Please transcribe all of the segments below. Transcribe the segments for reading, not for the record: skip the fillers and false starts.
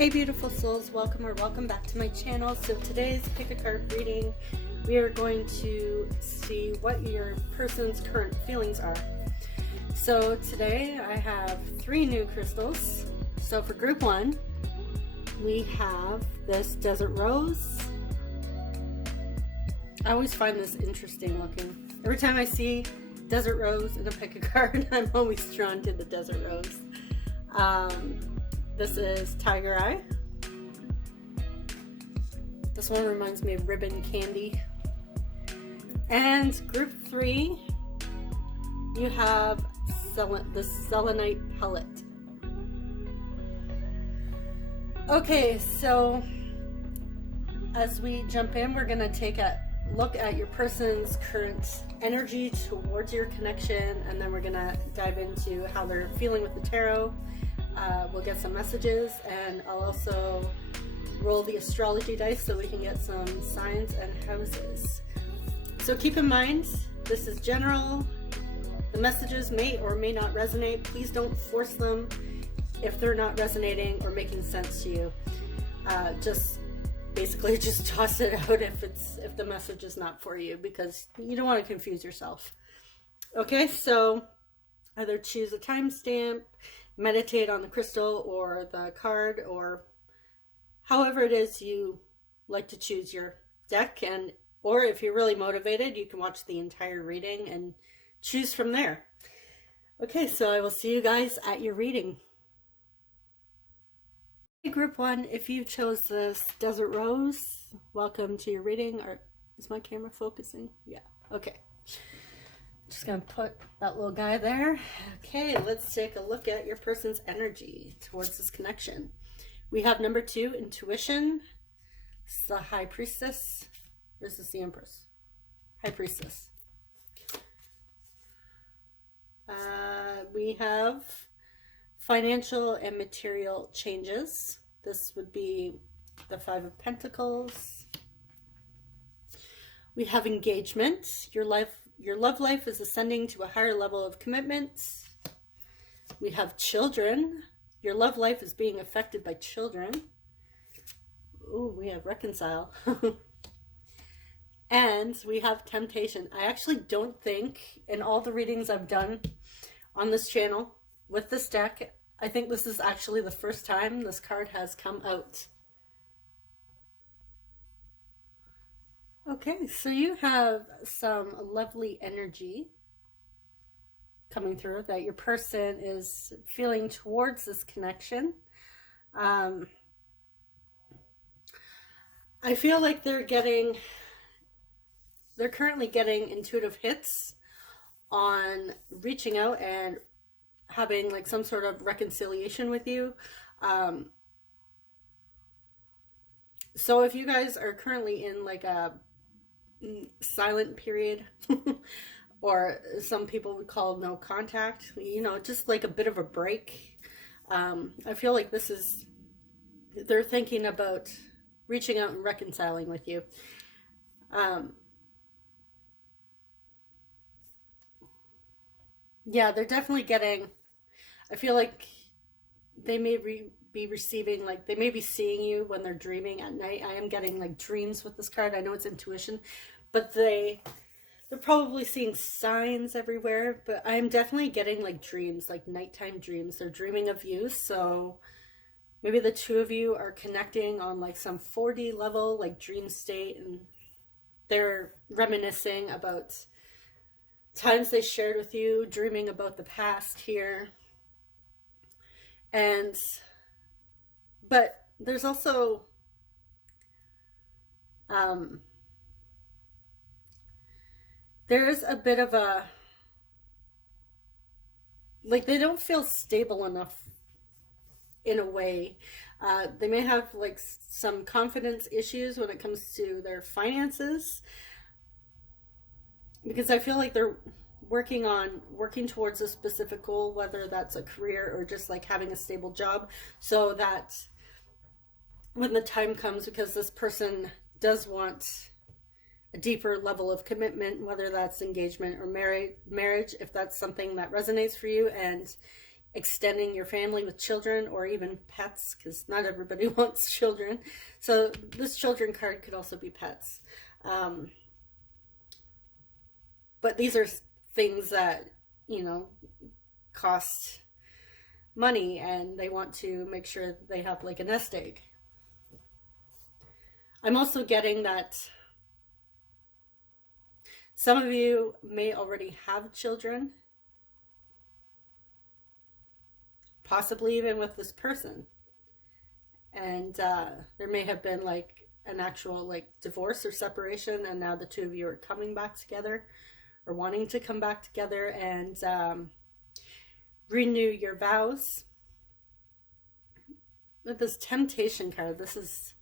Hey beautiful souls, welcome back to my channel. So today's pick a card reading, we are going to see what your person's current feelings are. So today I have 3 new crystals. So for group 1, we have this desert rose. I always find this interesting looking. Every time I see desert rose in a pick a card, I'm always drawn to the desert rose. This is Tiger Eye. This one reminds me of ribbon candy. And group 3, you have the selenite pellet. Okay, so as we jump in, we're gonna take a look at your person's current energy towards your connection, and then we're gonna dive into how they're feeling with the tarot. We'll get some messages, and I'll also roll the astrology dice so we can get some signs and houses. So keep in mind, this is general. The messages may or may not resonate. Please don't force them if they're not resonating or making sense to you. Just toss it out if the message is not for you, because you don't want to confuse yourself. Okay, so either choose a timestamp, meditate on the crystal or the card, or however it is you like to choose your deck, or if you're really motivated, you can watch the entire reading and choose from there. Okay, so I will see you guys at your reading. Group 1, if you chose this desert rose, welcome to your reading. Is my camera focusing? Yeah, okay. Just gonna put that little guy there. Okay, let's take a look at your person's energy towards this connection. We have number 2, intuition. It's the high priestess. Or is this the empress? High priestess. We have financial and material changes. This would be the 5 of Pentacles. We have engagement. Your love life is ascending to a higher level of commitment. We have children. Your love life is being affected by children. Ooh, we have reconcile. And we have temptation. I actually don't think, in all the readings I've done on this channel with this deck, I think this is actually the first time this card has come out. Okay, so you have some lovely energy coming through that your person is feeling towards this connection. I feel like they're currently getting intuitive hits on reaching out and having like some sort of reconciliation with you. So if you guys are currently in like a silent period, or some people would call no contact, you know, just like a bit of a break, I feel like they're thinking about reaching out and reconciling with you. Yeah, they're definitely getting, I feel like they may be receiving, like they may be seeing you when they're dreaming at night. I am getting like dreams with this card. I know it's intuition, but they're probably seeing signs everywhere, but I'm definitely getting like dreams, like nighttime dreams. They're dreaming of you. So maybe the 2 of you are connecting on like some 4D level, like dream state, and they're reminiscing about times they shared with you, dreaming about the past here. But there's also there's a bit of a, like, they don't feel stable enough in a way. They may have like some confidence issues when it comes to their finances, because I feel like they're working towards a specific goal, whether that's a career or just like having a stable job, so that when the time comes, because this person does want a deeper level of commitment, whether that's engagement or marriage, if that's something that resonates for you, and extending your family with children or even pets, because not everybody wants children. So this children card could also be pets. But these are things that, you know, cost money, and they want to make sure they have like a nest egg. I'm also getting that some of you may already have children, possibly even with this person. And there may have been like an actual like divorce or separation, and now the two of you are coming back together or wanting to come back together and renew your vows. With this temptation card, this is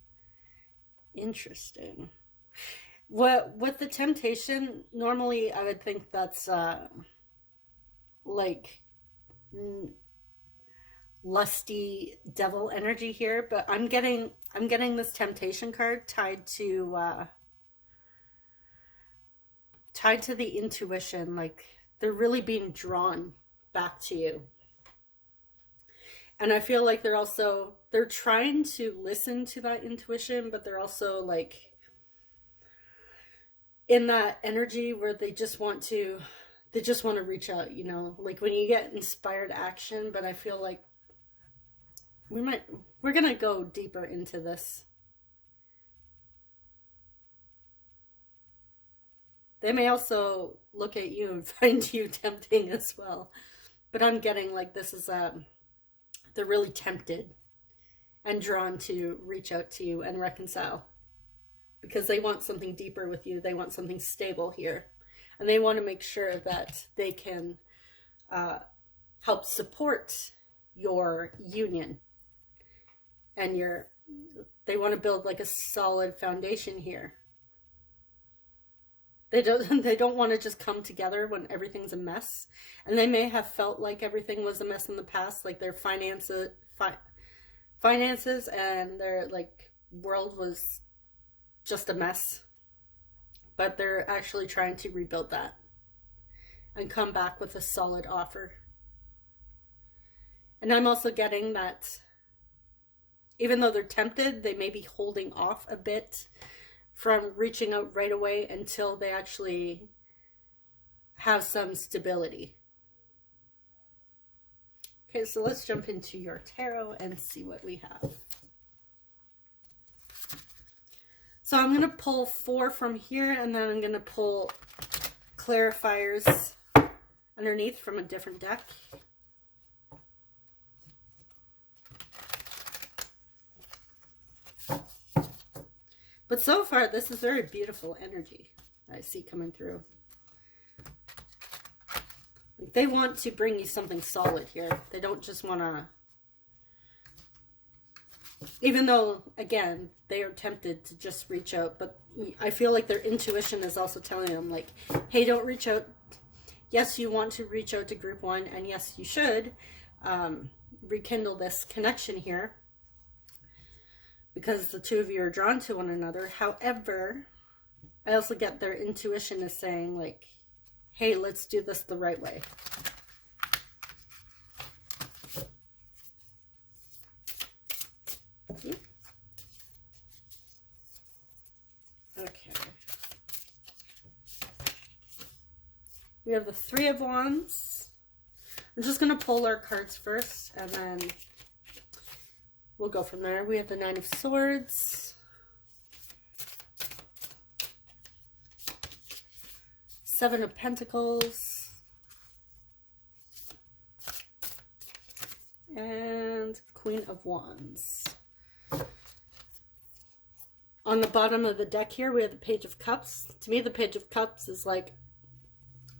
interesting. With the temptation, normally I would think that's like lusty devil energy here, but I'm getting this temptation card tied to the intuition. Like they're really being drawn back to you. And I feel like they're trying to listen to that intuition, but they're also like in that energy where they just want to reach out, you know, like when you get inspired action. But I feel like we're gonna go deeper into this. They may also look at you and find you tempting as well. But I'm getting like this is they're really tempted and drawn to reach out to you and reconcile, because they want something deeper with you. They want something stable here, and they want to make sure that they can help support your union, and they want to build like a solid foundation here. They don't want to just come together when everything's a mess. And they may have felt like everything was a mess in the past, like their finances and their like world was just a mess. But they're actually trying to rebuild that and come back with a solid offer. And I'm also getting that even though they're tempted, they may be holding off a bit from reaching out right away until they actually have some stability. Okay, so let's jump into your tarot and see what we have. So I'm going to pull 4 from here, and then I'm going to pull clarifiers underneath from a different deck. But so far, this is very beautiful energy I see coming through. They want to bring you something solid here. They don't just want to... Even though, again, they are tempted to just reach out. But I feel like their intuition is also telling them, like, hey, don't reach out. Yes, you want to reach out to group 1. And yes, you should rekindle this connection here, because the two of you are drawn to one another. However, I also get their intuition is saying, like, hey, let's do this the right way. Okay. We have the 3 of Wands. I'm just going to pull our cards first, and then we'll go from there. We have the 9 of Swords, 7 of Pentacles, and Queen of Wands. On the bottom of the deck here, we have the Page of Cups. To me, the Page of Cups is like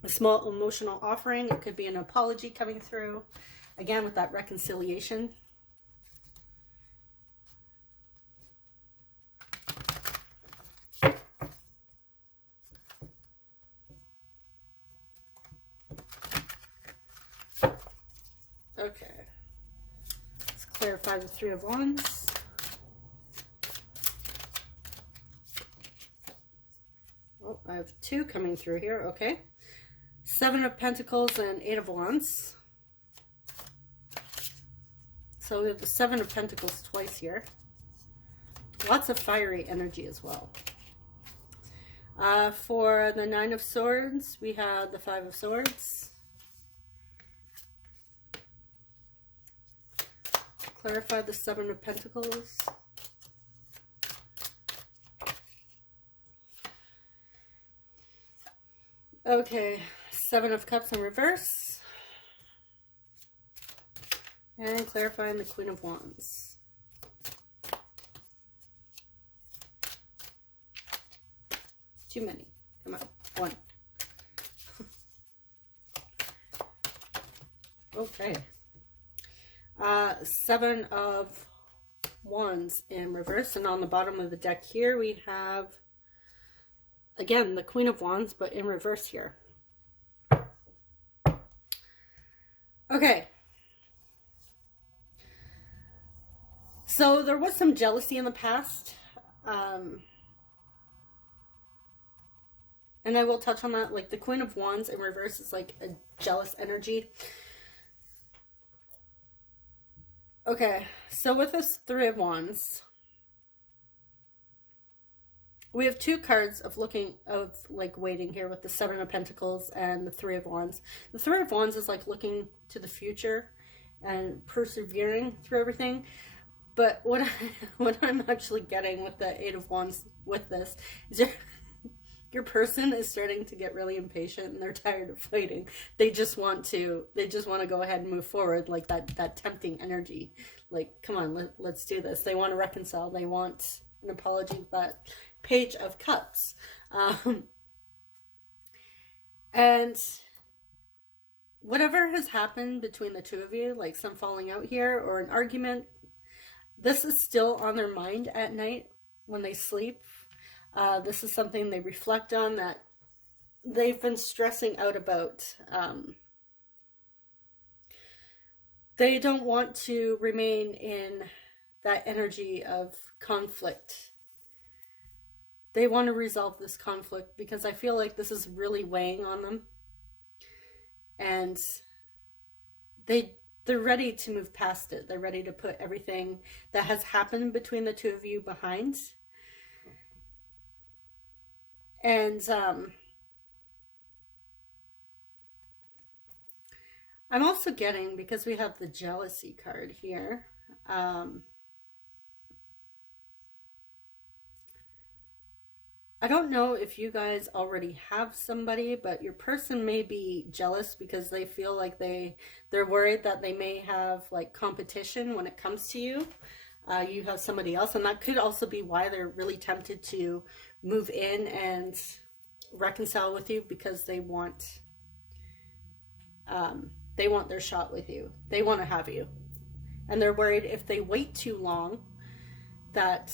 a small emotional offering. It could be an apology coming through, again, with that reconciliation. Okay, let's clarify the 3 of Wands. Oh, I have 2 coming through here. Okay, 7 of Pentacles and 8 of Wands. So we have the Seven of Pentacles twice here. Lots of fiery energy as well. For the Nine of Swords, we have the Five of Swords. Clarify the Seven of Pentacles. Okay, Seven of Cups in reverse. And clarifying the Queen of Wands. Too many. Come on. One. Okay. Seven of Wands in reverse. And on the bottom of the deck here, we have, again, the Queen of Wands, but in reverse here. Okay. So there was some jealousy in the past. And I will touch on that. Like the Queen of Wands in reverse is like a jealous energy. Okay, so with this Three of Wands, we have two cards of waiting here with the Seven of Pentacles and the Three of Wands. The Three of Wands is like looking to the future and persevering through everything. But what I'm actually getting with the Eight of Wands with this is your person is starting to get really impatient and they're tired of fighting. They just want to go ahead and move forward, like that tempting energy. Like, come on, let's do this. They want to reconcile. They want an apology with that Page of Cups. And whatever has happened between the two of you, like some falling out here or an argument, this is still on their mind at night when they sleep. This is something they reflect on, that they've been stressing out about. They don't want to remain in that energy of conflict. They want to resolve this conflict because I feel like this is really weighing on them. And they're ready to move past it. They're ready to put everything that has happened between the two of you behind. And I'm also getting, because we have the jealousy card here, I don't know if you guys already have somebody, but your person may be jealous because they feel like they're worried that they may have like competition when it comes to you. You have somebody else, and that could also be why they're really tempted to move in and reconcile with you, because they want their shot with you. They want to have you, and they're worried if they wait too long that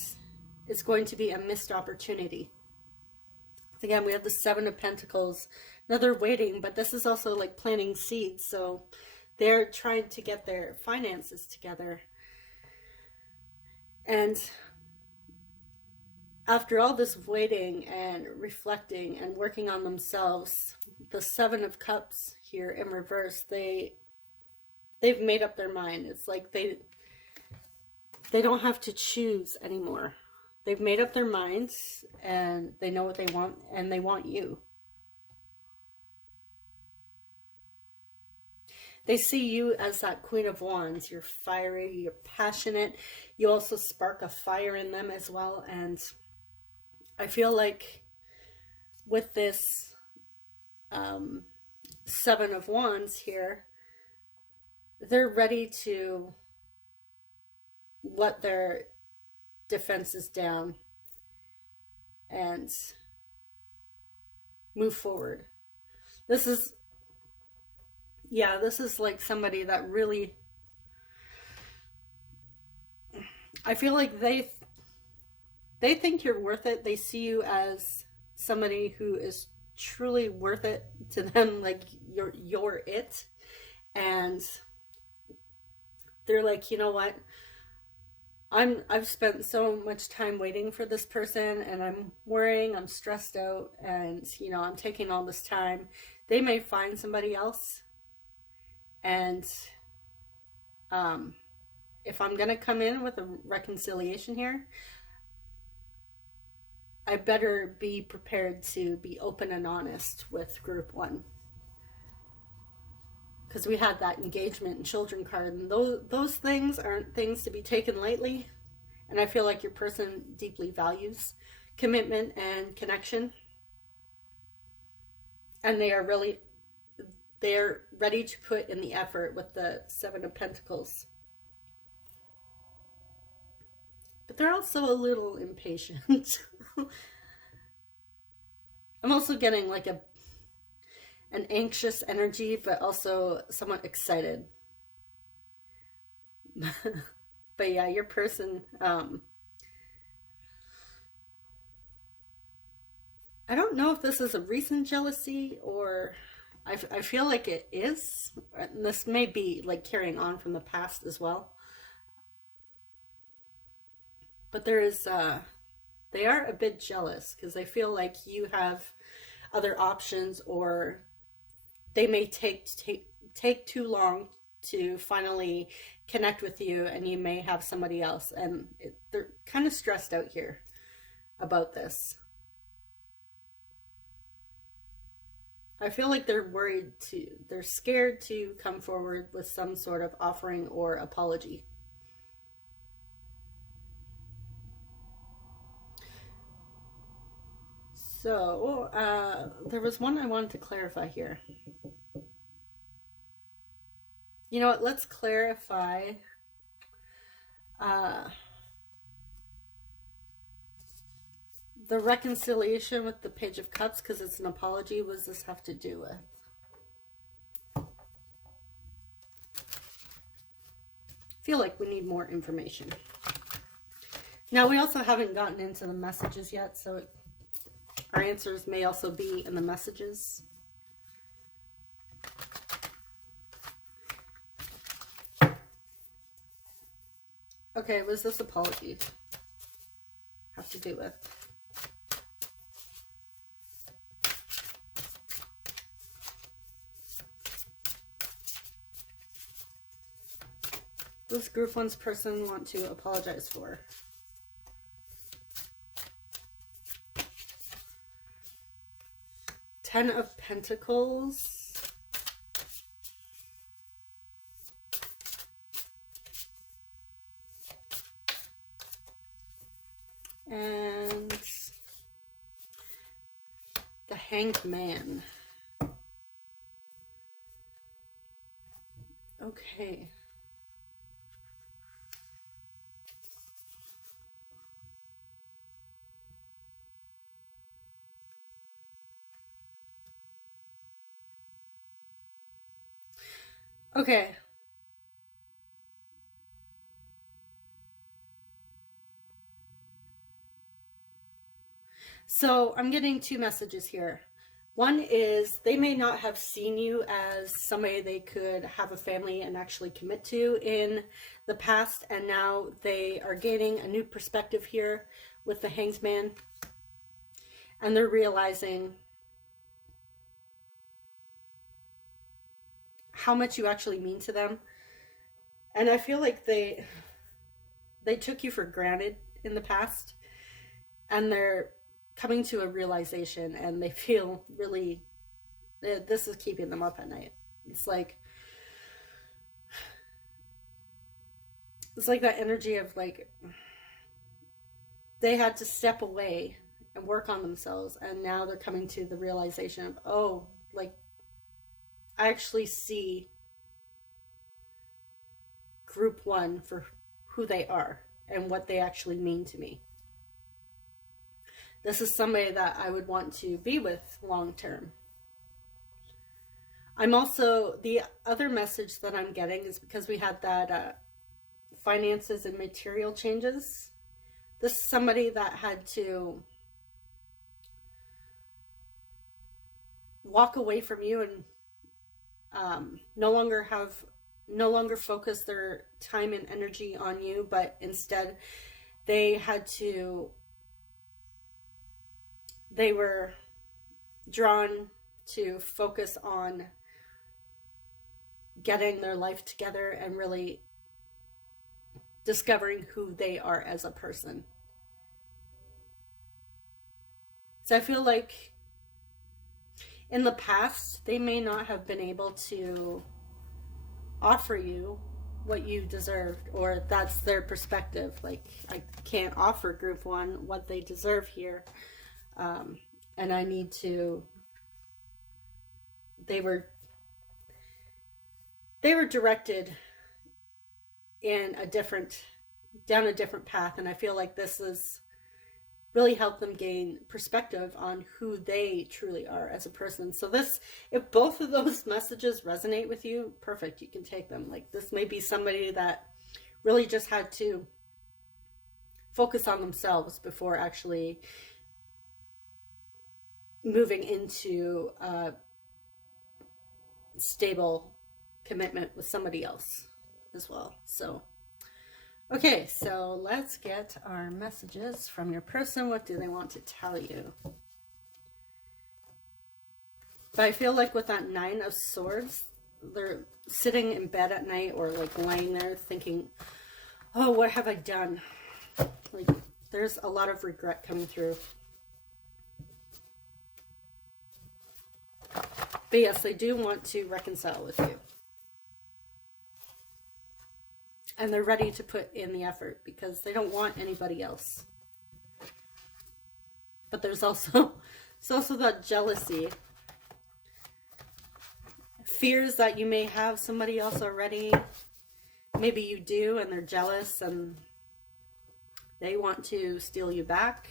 it's going to be a missed opportunity. Again, we have the Seven of Pentacles. Another waiting, but this is also like planting seeds. So they're trying to get their finances together. And after all this waiting and reflecting and working on themselves, the Seven of Cups here in reverse, they've made up their mind. It's like they don't have to choose anymore. They've made up their minds and they know what they want, and they want you. They see you as that Queen of Wands. You're fiery, you're passionate. You also spark a fire in them as well. And I feel like with this Seven of Wands here, they're ready to let their defenses down and move forward. This is like somebody that really, I feel like they think you're worth it. They see you as somebody who is truly worth it to them, like you're it. And they're like, you know what? I've spent so much time waiting for this person, and I'm worrying, I'm stressed out, and you know, I'm taking all this time. They may find somebody else, and if I'm going to come in with a reconciliation here, I better be prepared to be open and honest with group one. Because we had that engagement and children card, and those things aren't things to be taken lightly. And I feel like your person deeply values commitment and connection. And they're ready to put in the effort with the Seven of Pentacles. But they're also a little impatient. I'm also getting like an anxious energy, but also somewhat excited. But yeah, your person, I don't know if this is a recent jealousy, or I feel like it is. This may be like carrying on from the past as well. But there is, they are a bit jealous because they feel like you have other options, or they may take too long to finally connect with you, and you may have somebody else, and they're kind of stressed out here about this. I feel like they're they're scared to come forward with some sort of offering or apology. So, there was one I wanted to clarify here. You know what, let's clarify the reconciliation with the Page of Cups, because it's an apology. What does this have to do with? I feel like we need more information. Now, we also haven't gotten into the messages yet, so our answers may also be in the messages. Okay, what does this apology have to do with? What does group one's person want to apologize for? Ten of Pentacles. And the Hanged Man. Okay. Okay. So I'm getting two messages here. One is they may not have seen you as somebody they could have a family and actually commit to in the past, and now they are gaining a new perspective here with the Hanged Man, and they're realizing how much you actually mean to them. And I feel like they took you for granted in the past, and they're coming to a realization, and they feel really, this is keeping them up at night. It's like that energy of like, they had to step away and work on themselves, and now they're coming to the realization of, oh, like, I actually see group one for who they are and what they actually mean to me. This is somebody that I would want to be with long term. I'm also, the other message that I'm getting is because we had that finances and material changes. This is somebody that had to walk away from you and no longer focus their time and energy on you, but instead they were drawn to focus on getting their life together and really discovering who they are as a person. So I feel like in the past, they may not have been able to offer you what you deserved, or that's their perspective. Like, I can't offer group one what they deserve here. And I need to, they were directed in down a different path. And I feel like this has really helped them gain perspective on who they truly are as a person. So this, if both of those messages resonate with you, perfect, you can take them. Like, this may be somebody that really just had to focus on themselves before actually moving into a stable commitment with somebody else as well. So, okay, so let's get our messages from your person. What do they want to tell you? But I feel like with that 9 of Swords, they're sitting in bed at night or like laying there thinking, oh, what have I done? Like, there's a lot of regret coming through. But yes, they do want to reconcile with you. And they're ready to put in the effort because they don't want anybody else. But there's also that jealousy. Fears that you may have somebody else already. Maybe you do and they're jealous and they want to steal you back.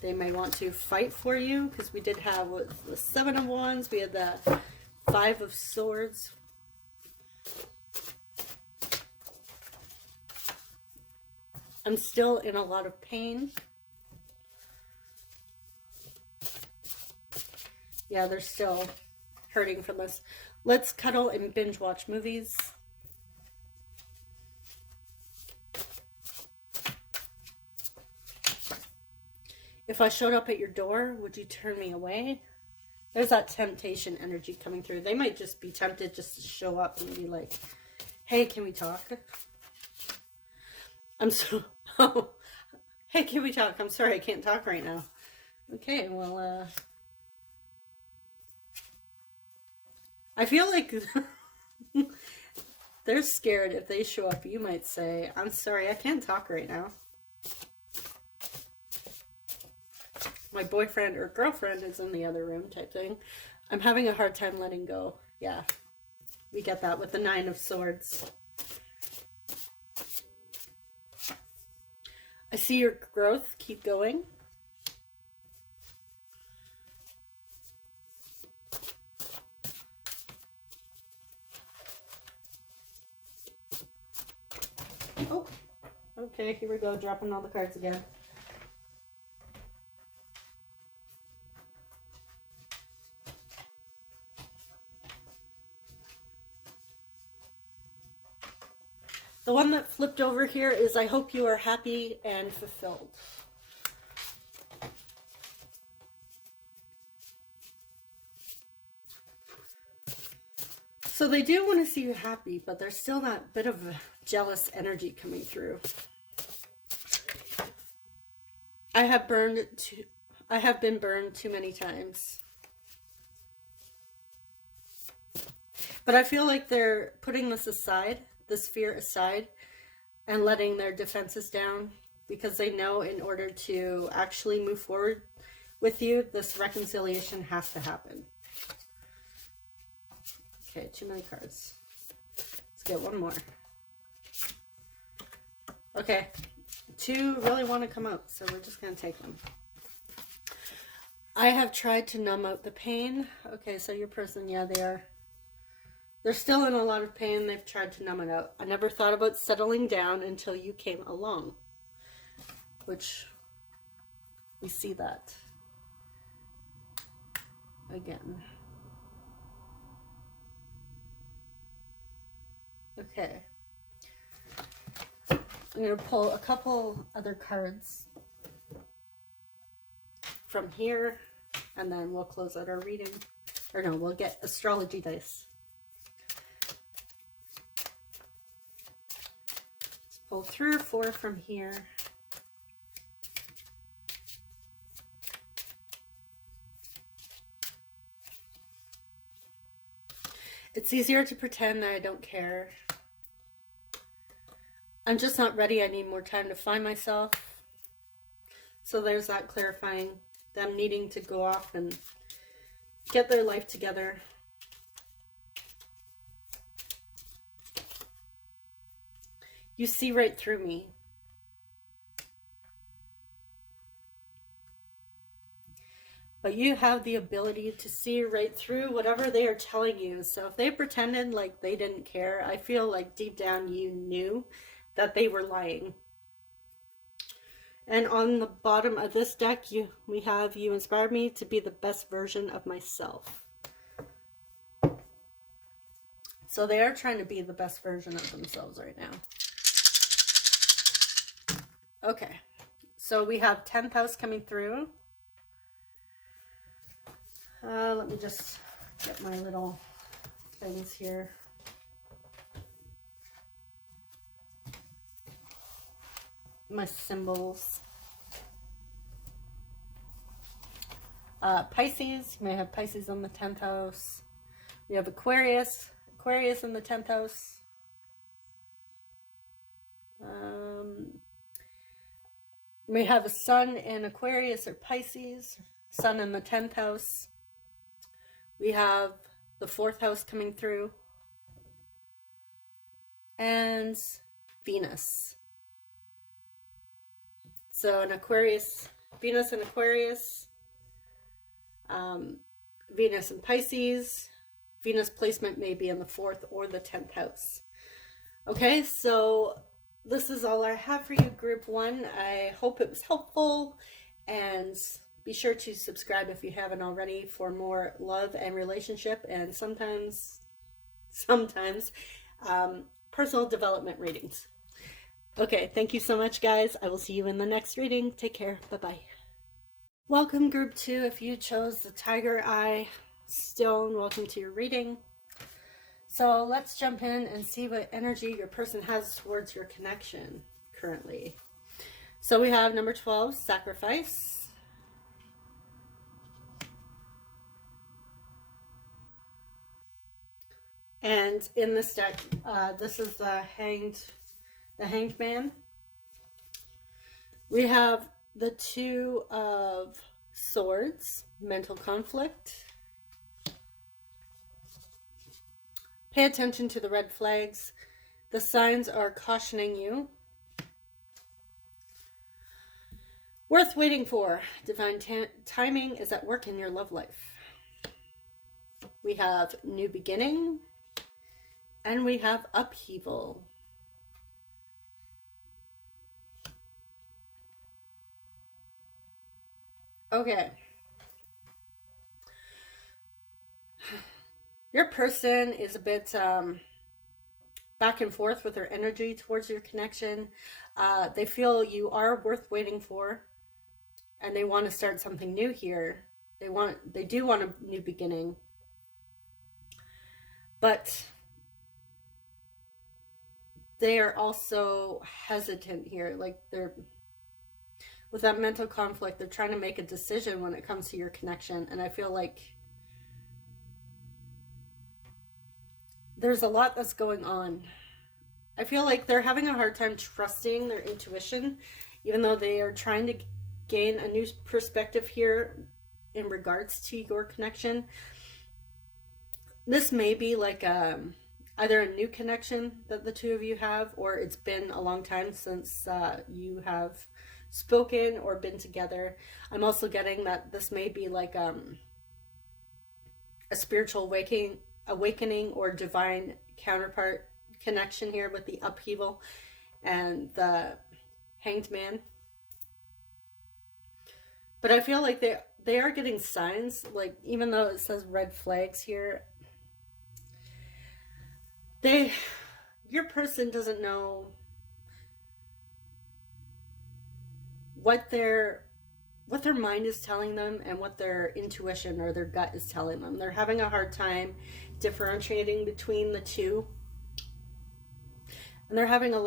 They may want to fight for you, because we did have the 7 of Wands. We had the 5 of Swords. I'm still in a lot of pain. Yeah, they're still hurting from this. Let's cuddle and binge watch movies. If I showed up at your door, would you turn me away? There's that temptation energy coming through. They might just be tempted just to show up and be like, hey, can we talk? Oh, hey, can we talk? I'm sorry, I can't talk right now. Okay, well, I feel like they're scared if they show up. You might say, I'm sorry, I can't talk right now. My boyfriend or girlfriend is in the other room type thing. I'm having a hard time letting go. Yeah, we get that with the 9 of Swords. I see your growth. Keep going. Oh, okay, here we go, dropping all the cards again. The one that flipped over here is, I hope you are happy and fulfilled. So they do want to see you happy, but there's still that bit of a jealous energy coming through. I have been burned too many times. But I feel like they're putting this aside, this fear aside, and letting their defenses down, because they know in order to actually move forward with you, this reconciliation has to happen. Okay, too many cards. Let's get one more. Okay, 2 really want to come out, so we're just going to take them. I have tried to numb out the pain. Okay, so your person, yeah, they're still in a lot of pain. They've tried to numb it out. I never thought about settling down until you came along, which we see that again. Okay. I'm going to pull a couple other cards from here, and then we'll close out our reading. Or no, we'll get astrology dice. pull 3 or 4 from here. It's easier to pretend that I don't care. I'm just not ready. I need more time to find myself. So there's that clarifying, them needing to go off and get their life together. You see right through me. But you have the ability to see right through whatever they are telling you. So if they pretended like they didn't care, I feel like deep down you knew that they were lying. And on the bottom of this deck, we have, you inspired me to be the best version of myself. So they are trying to be the best version of themselves right now. Okay, so we have 10th house coming through. Let me just get my little things here. My symbols. Pisces, you may have Pisces on the 10th house. We have Aquarius in the 10th house. We have a Sun in Aquarius or Pisces, Sun in the 10th house. We have the 4th house coming through. And Venus. So an Aquarius, Venus in Aquarius, Venus in Pisces. Venus placement may be in the 4th or the 10th house. Okay, so this is all I have for you, Group 1. I hope it was helpful, and be sure to subscribe if you haven't already for more love and relationship and sometimes personal development readings. Okay, thank you so much, guys. I will see you in the next reading. Take care. Bye-bye. Welcome, Group 2. If you chose the Tiger Eye Stone, welcome to your reading. So let's jump in and see what energy your person has towards your connection currently. So we have number 12, Sacrifice. And in this deck, this is the Hanged Man. We have the 2 of Swords, mental conflict. Pay attention to the red flags. The signs are cautioning you. Worth waiting for. Divine timing is at work in your love life. We have new beginning. And we have upheaval. Okay. Your person is a bit back and forth with their energy towards your connection. They feel you are worth waiting for, and they want to start something new here. They do want a new beginning, but they are also hesitant here. Like, they're with that mental conflict, they're trying to make a decision when it comes to your connection, and I feel like there's a lot that's going on. I feel like they're having a hard time trusting their intuition, even though they are trying to gain a new perspective here in regards to your connection. This may be like either a new connection that the 2 of you have, or it's been a long time since you have spoken or been together. I'm also getting that this may be like a spiritual awakening or divine counterpart connection here with the upheaval and the Hanged Man. But I feel like they are getting signs, like, even though it says red flags here, your person doesn't know what their mind is telling them and what their intuition or their gut is telling them. They're having a hard time differentiating between the two. And they're having a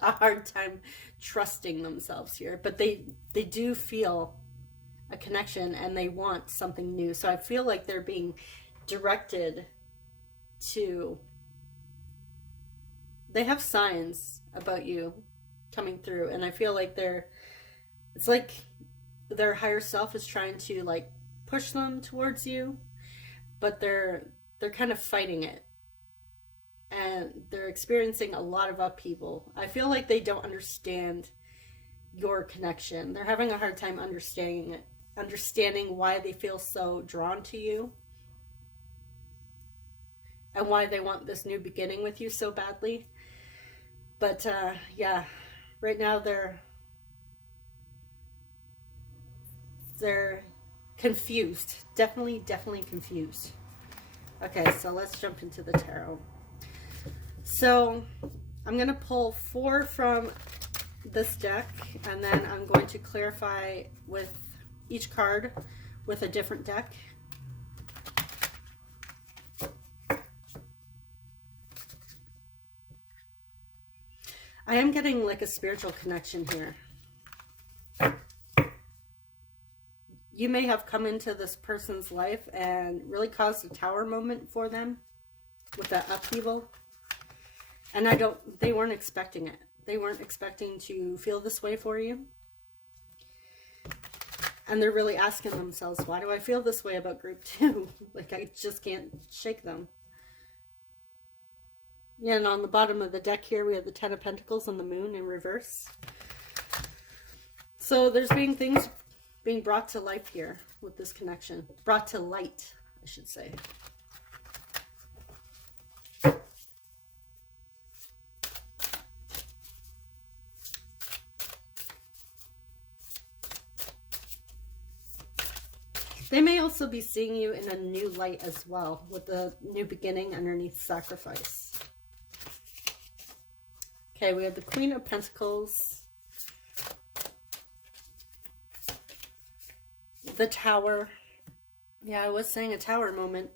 hard time trusting themselves here, but they do feel a connection and they want something new. So I feel like they're being directed to, they have signs about you coming through, and I feel like it's like their higher self is trying to like push them towards you, but they're kind of fighting it, and they're experiencing a lot of upheaval. I feel like they don't understand your connection. They're having a hard time understanding it, understanding why they feel so drawn to you and why they want this new beginning with you so badly. But yeah, right now they're confused. Definitely confused. Okay, so let's jump into the tarot. So I'm going to pull 4 from this deck, and then I'm going to clarify with each card with a different deck. I am getting like a spiritual connection here. You may have come into this person's life and really caused a tower moment for them with that upheaval. And they weren't expecting it. They weren't expecting to feel this way for you. And they're really asking themselves, why do I feel this way about group 2? Like, I just can't shake them. Yeah, and on the bottom of the deck here, we have the 10 of Pentacles and the Moon in reverse. So there's things being brought to life here with this connection. Brought to light, I should say. They may also be seeing you in a new light as well, with the new beginning underneath sacrifice. Okay, we have the Queen of Pentacles, the Tower. Yeah, I was saying a tower moment.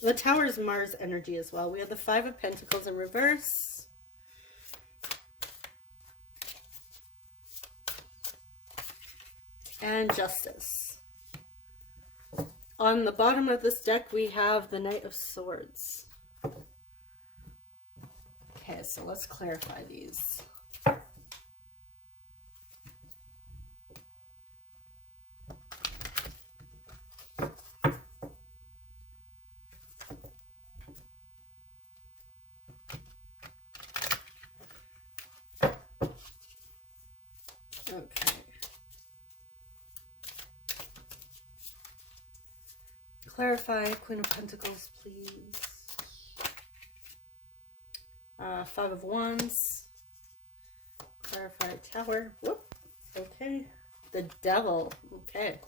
The Tower is Mars energy as well. We have the 5 of Pentacles in reverse. And Justice. On the bottom of this deck, we have the Knight of Swords. Okay, so let's clarify these. Okay. Clarify Queen of Pentacles, please. 5 of Wands. Clarify Tower. Whoop. Okay. The Devil. Okay.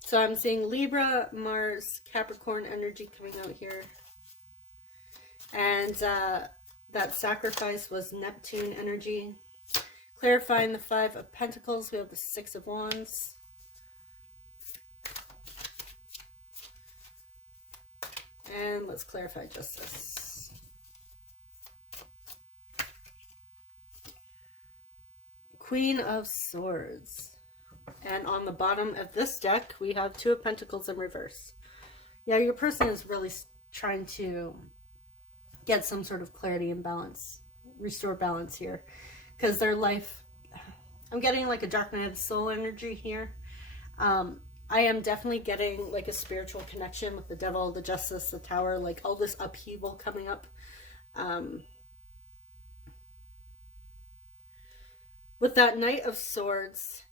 So I'm seeing Libra, Mars, Capricorn energy coming out here. And that sacrifice was Neptune energy. Clarifying the 5 of Pentacles, we have the 6 of Wands. And let's clarify Justice. Queen of Swords. And on the bottom of this deck, we have 2 of Pentacles in reverse. Yeah, your person is really trying to get some sort of clarity and balance, restore balance here. Because their life, I'm getting like a dark night of the soul energy here. I am definitely getting like a spiritual connection with the Devil, the Justice, the Tower, like all this upheaval coming up. With that Knight of Swords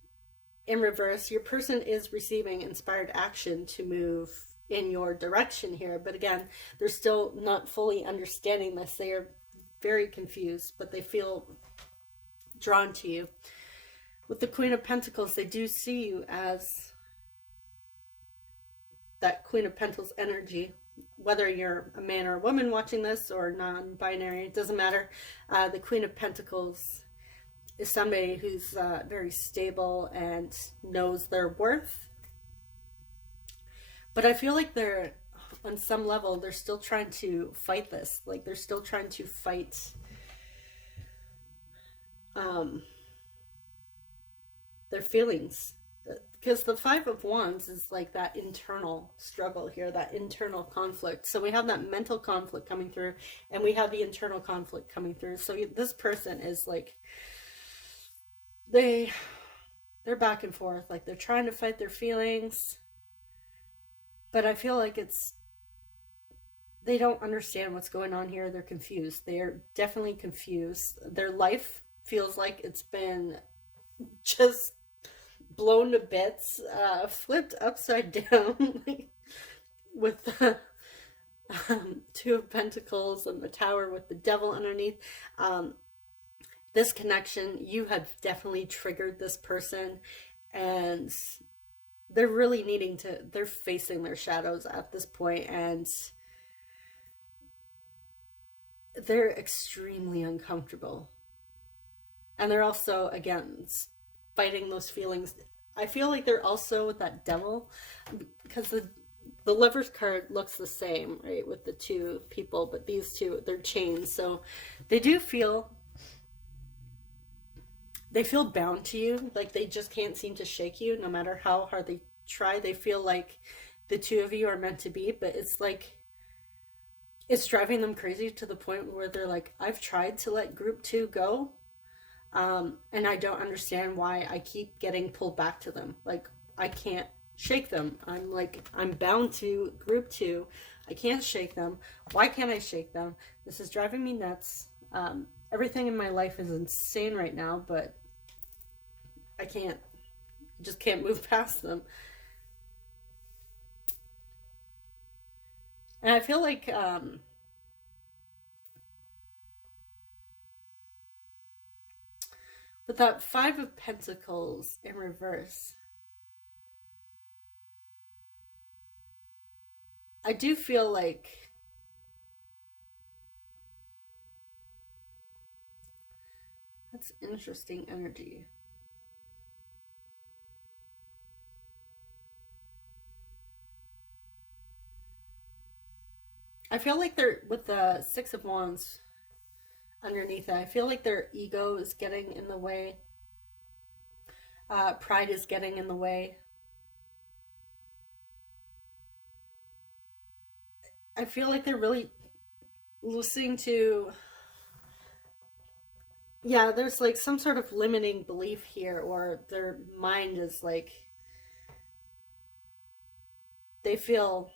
in reverse, your person is receiving inspired action to move in your direction here. But again, they're still not fully understanding this. They are very confused, but they feel drawn to you. With the Queen of Pentacles, they do see you as that Queen of Pentacles energy. Whether you're a man or a woman watching this or non-binary, it doesn't matter. The Queen of Pentacles is somebody who's very stable and knows their worth. But I feel like they're, on some level, they're still trying to fight this. Like they're still trying to fight their feelings. Because the Five of Wands is like that internal struggle here, that internal conflict. So we have that mental conflict coming through, and we have the internal conflict coming through. So this person is like, they're back and forth. Like they're trying to fight their feelings. But I feel like they don't understand what's going on here. They're confused. They're definitely confused. Their life feels like it's been just blown to bits, flipped upside down, with the Two of Pentacles and the Tower with the Devil underneath. This connection, you have definitely triggered this person, and they're really needing to, they're facing their shadows at this point, and they're extremely uncomfortable. And they're also, again, fighting those feelings. I feel like they're also with that Devil, because the Lover's card looks the same, right, with the two people, but these two, they're chained. So they do feel, they feel bound to you. Like they just can't seem to shake you no matter how hard they try. They feel like the two of you are meant to be, but it's like, it's driving them crazy to the point where they're like, I've tried to let group 2 go, and I don't understand why I keep getting pulled back to them. Like, I can't shake them. I'm like, I'm bound to group 2. I can't shake them. Why can't I shake them? This is driving me nuts. Everything in my life is insane right now, but I just can't move past them. And I feel like with that Five of Pentacles in reverse, I do feel like that's interesting energy. I feel like they're, with the Six of Wands underneath it, I feel like their ego is getting in the way. Pride is getting in the way. I feel like they're really listening to, yeah, there's like some sort of limiting belief here, or their mind is like, they feel,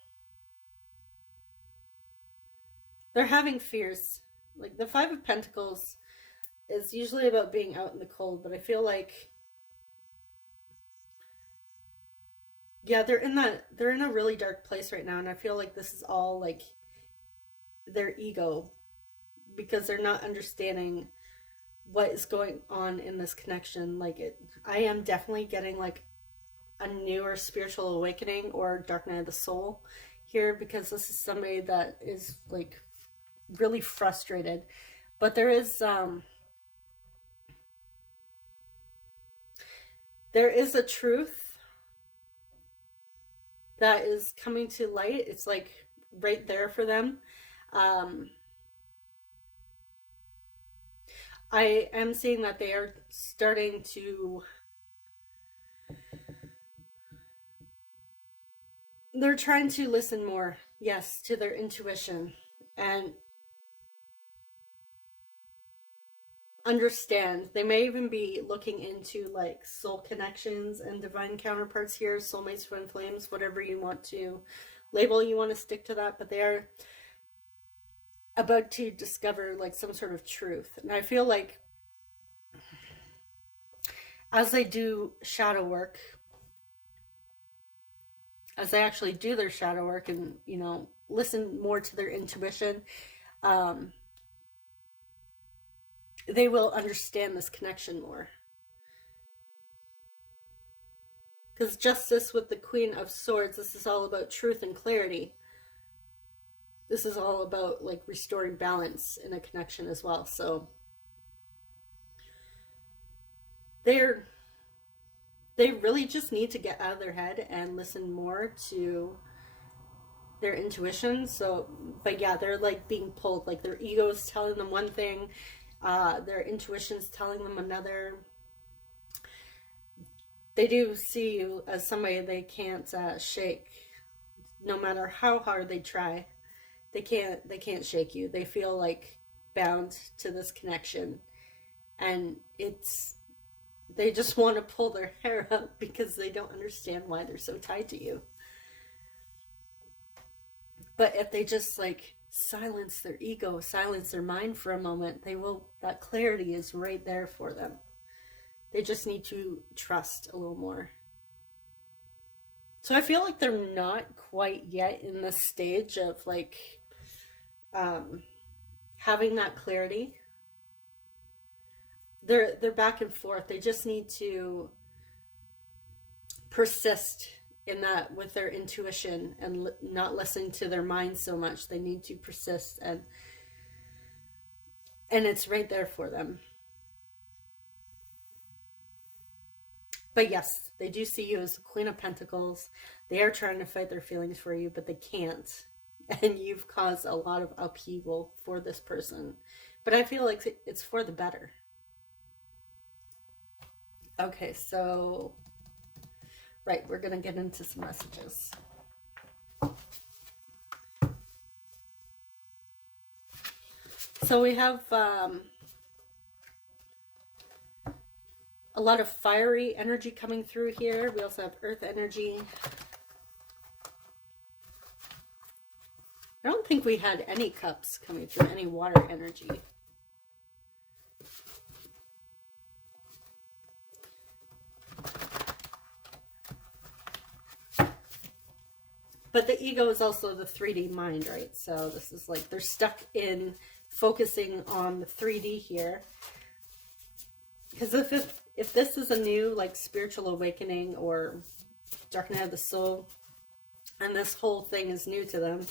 they're having fears. Like the Five of Pentacles is usually about being out in the cold, but I feel like, yeah, they're in a really dark place right now, and I feel like this is all like their ego, because they're not understanding what is going on in this connection. Like I am definitely getting like a newer spiritual awakening or dark night of the soul here, because this is somebody that is like really frustrated. But there is a truth that is coming to light. It's like right there for them. I am seeing that they are starting to, they're trying to listen more, yes, to their intuition, and understand. They may even be looking into like soul connections and divine counterparts here, soulmates, twin flames, whatever you want to label, you want to stick to that, but they are about to discover like some sort of truth. And I feel like as they do shadow work, as they actually do their shadow work and, you know, listen more to their intuition, they will understand this connection more. Because Justice with the Queen of Swords, this is all about truth and clarity. This is all about like restoring balance in a connection as well. So they really just need to get out of their head and listen more to their intuition. So, but yeah, they're like being pulled, like their ego is telling them one thing, their intuition's telling them another. They do see you as somebody they can't shake. No matter how hard they try, they can't shake you. They feel like bound to this connection, and they just want to pull their hair out because they don't understand why they're so tied to you. But if they just like silence their ego, silence their mind for a moment, that clarity is right there for them. They just need to trust a little more. So I feel like they're not quite yet in the stage of like having that clarity. They're back and forth. They just need to persist in that with their intuition and not listening to their mind so much. They need to persist, and it's right there for them. But yes, they do see you as the Queen of Pentacles. They are trying to fight their feelings for you, but they can't. And you've caused a lot of upheaval for this person. But I feel like it's for the better. Okay, so, right, we're going to get into some messages. So we have a lot of fiery energy coming through here. We also have earth energy. I don't think we had any cups coming through, any water energy. But the ego is also the 3D mind, right? So this is like they're stuck in focusing on the 3D here. Because if this is a new like spiritual awakening or dark night of the soul, and this whole thing is new to them,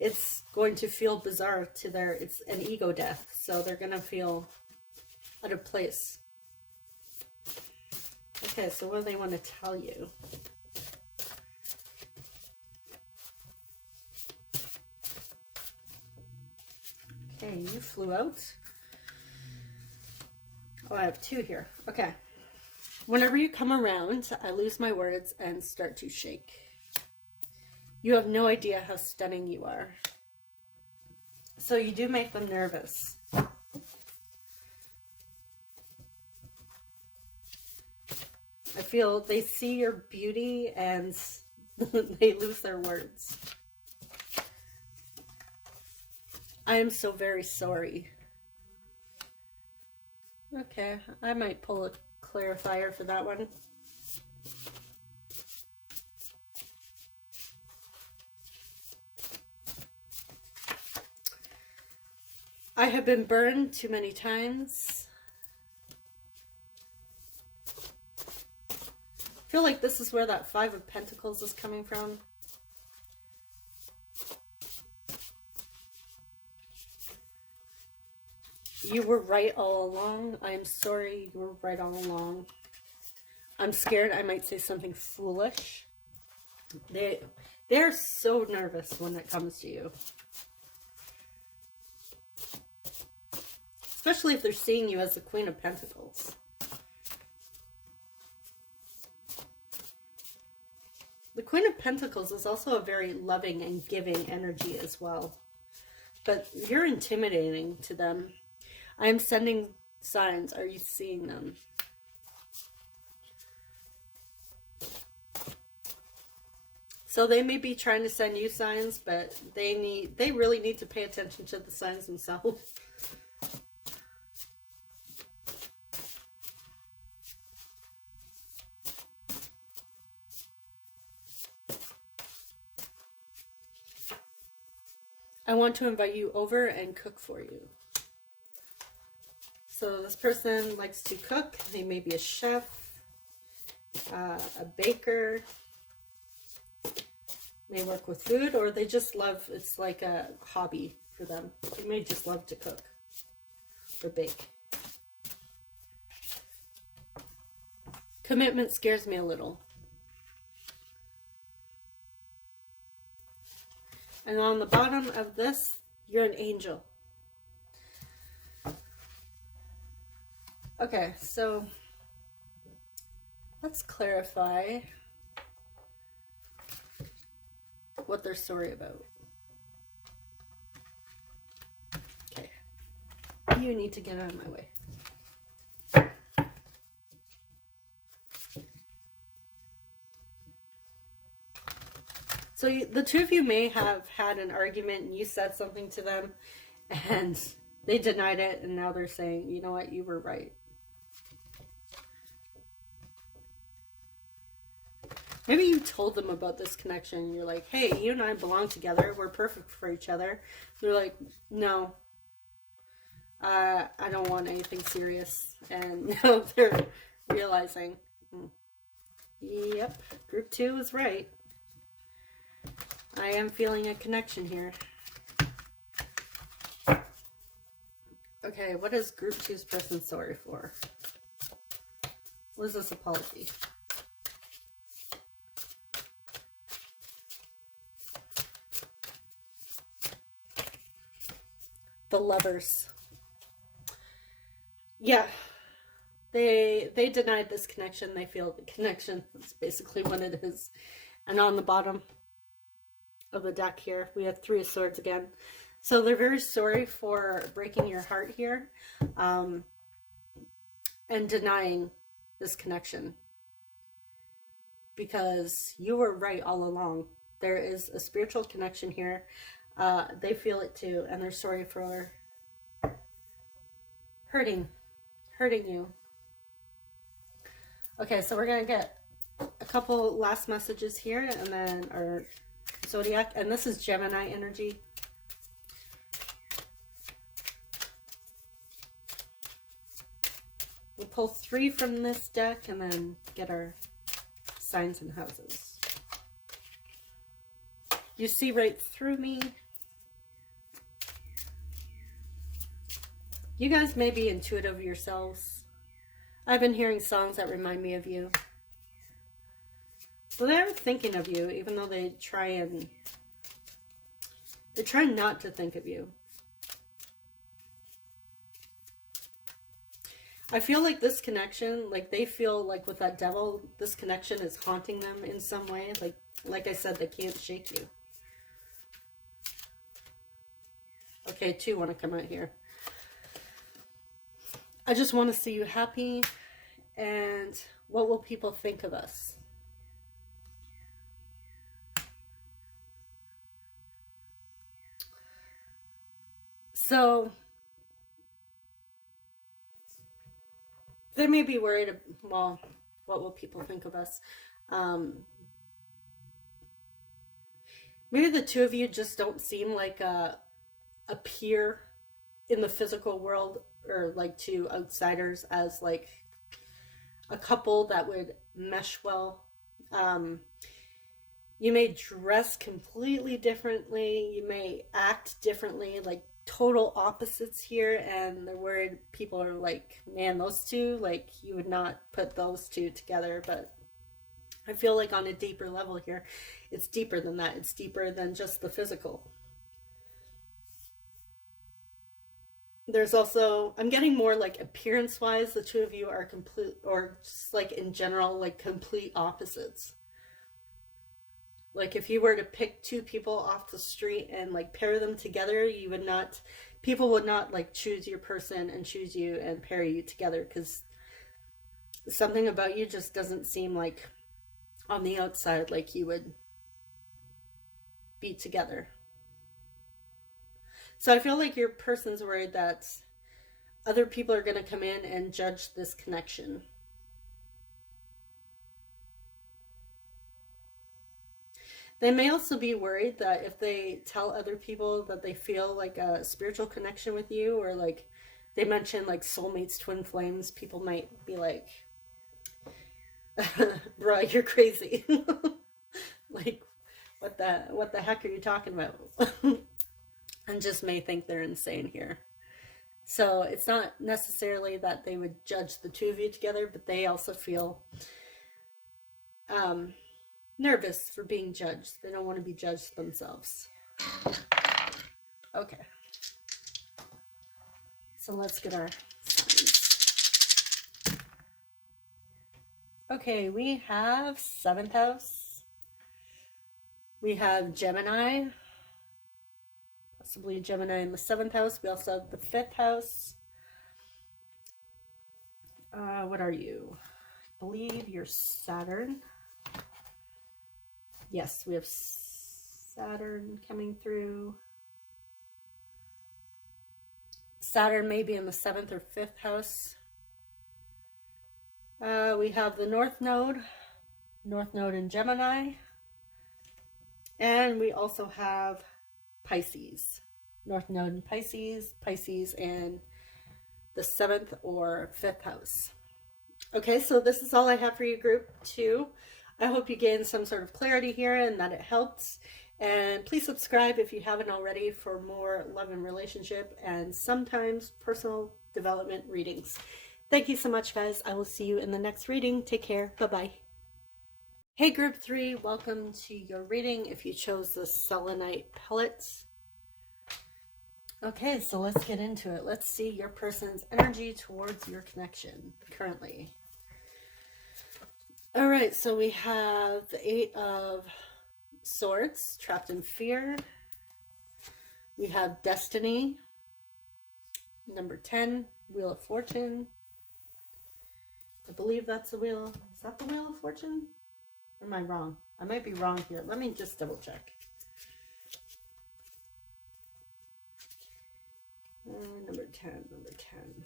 it's going to feel bizarre to it's an ego death. So they're going to feel out of place. Okay, so what do they want to tell you? Okay, you flew out. Oh, I have two here. Okay. Whenever you come around, I lose my words and start to shake. You have no idea how stunning you are. So you do make them nervous. I feel they see your beauty and they lose their words. I am so very sorry. Okay, I might pull a clarifier for that one. I have been burned too many times. I feel like this is where that Five of Pentacles is coming from. You were right all along. I am sorry you were right all along. I'm scared I might say something foolish. They're so nervous when it comes to you. Especially if they're seeing you as the Queen of Pentacles. The Queen of Pentacles is also a very loving and giving energy as well. But you're intimidating to them. I am sending signs. Are you seeing them? So they may be trying to send you signs, but they really need to pay attention to the signs themselves. I want to invite you over and cook for you. So this person likes to cook. They may be a chef, a baker, may work with food, or they just love, it's like a hobby for them. They may just love to cook or bake. Commitment scares me a little. And on the bottom of this, you're an angel. Okay, so let's clarify what they're sorry about. Okay, you need to get out of my way. So the two of you may have had an argument and you said something to them and they denied it, and now they're saying, you know what, you were right. Maybe you told them about this connection. You're like, hey, you and I belong together. We're perfect for each other. They're like, no, I don't want anything serious. And now they're realizing, yep, group 2 is right. I am feeling a connection here. Okay, what is group 2's person sorry for? What is this apology? The Lovers. Yeah, they denied this connection. They feel the connection. That's basically what it is. And on the bottom of the deck here, we have 3 of Swords again. So they're very sorry for breaking your heart here, and denying this connection, because you were right all along. There is a spiritual connection here. They feel it too, and they're sorry for hurting you. Okay, so we're gonna get a couple last messages here, and then our Zodiac, and this is Gemini energy. We'll pull 3 from this deck and then get our signs and houses. You see right through me. You guys may be intuitive yourselves. I've been hearing songs that remind me of you. So they're thinking of you, even though they try not to think of you. I feel like this connection, like they feel like with that devil, this connection is haunting them in some way. Like I said, they can't shake you. Okay, 2 want to come out here. I just want to see you happy. And what will people think of us? So they may be worried, well, what will people think of us? Maybe the 2 of you just don't seem like a peer in the physical world, or like to outsiders, as like a couple that would mesh well. You may dress completely differently. You may act differently, like total opposites here, and they're worried people are like, man, those 2, like you would not put those 2 together. But I feel like on a deeper level here, it's deeper than that. It's deeper than just the physical. There's also, I'm getting more like appearance wise, the 2 of you are complete, or just like in general, like complete opposites. Like if you were to pick 2 people off the street and like pair them together, you would not, people would not like choose your person and choose you and pair you together, because something about you just doesn't seem like on the outside like you would be together. So I feel like your person's worried that other people are going to come in and judge this connection. They may also be worried that if they tell other people that they feel like a spiritual connection with you, or like they mention like soulmates, twin flames, people might be like, bruh, you're crazy. Like, what the heck are you talking about? And just may think they're insane here. So it's not necessarily that they would judge the two of you together, but they also feel nervous for being judged. They don't want to be judged themselves. Okay. So let's get our signs. Okay, we have 7th house. We have Gemini. Possibly Gemini in the 7th house. We also have the 5th house. What are you? I believe you're Saturn. Yes, we have Saturn coming through. Saturn may be in the 7th or 5th house. We have the North Node in Gemini. And we also have Pisces. North Node in Pisces, Pisces in the 7th or 5th house. Okay, so this is all I have for you, group 2. I hope you gained some sort of clarity here and that it helps. And please subscribe if you haven't already for more love and relationship and sometimes personal development readings. Thank you so much, guys. I will see you in the next reading. Take care. Bye-bye. Hey, group 3, welcome to your reading if you chose the selenite pellets. Okay, so let's get into it. Let's see your person's energy towards your connection currently. All right, so we have the 8 of Swords, trapped in fear. We have Destiny, number 10, Wheel of Fortune. I believe that's the wheel. Is that the Wheel of Fortune? Or am I wrong? I might be wrong here. Let me just double check. Number 10, number 10.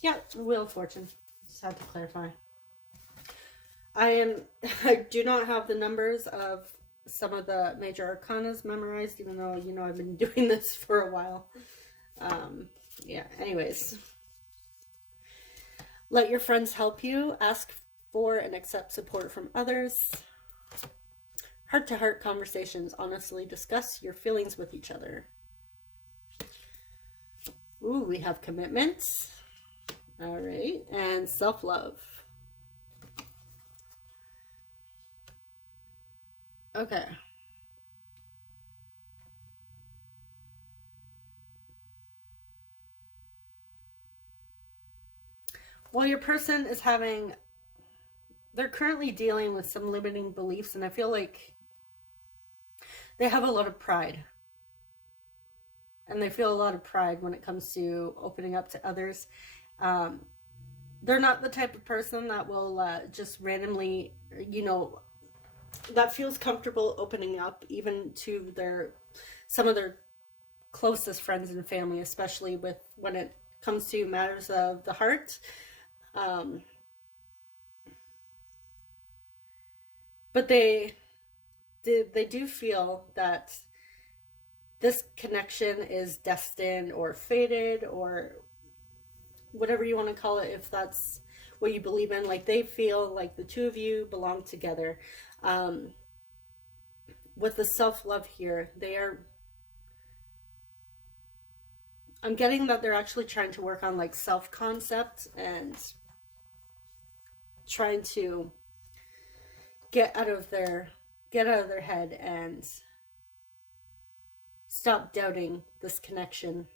Yeah, Wheel of Fortune. Just had to clarify. I do not have the numbers of some of the major arcanas memorized, even though, you know, I've been doing this for a while. Yeah, anyways. Let your friends help you. Ask for and accept support from others. Heart-to-heart conversations. Honestly discuss your feelings with each other. Ooh, we have commitments. All right, and self-love. Okay. Well, your person is they're currently dealing with some limiting beliefs, and I feel like they have a lot of pride. And they feel a lot of pride when it comes to opening up to others. They're not the type of person that will just randomly, you know, that feels comfortable opening up even to some of their closest friends and family, especially when it comes to matters of the heart. But they do feel that this connection is destined or fated or whatever you want to call it, if that's what you believe in. Like, they feel like the two of you belong together. With the self-love here, I'm getting that they're actually trying to work on like self-concept and trying to get out of their head and stop doubting this connection.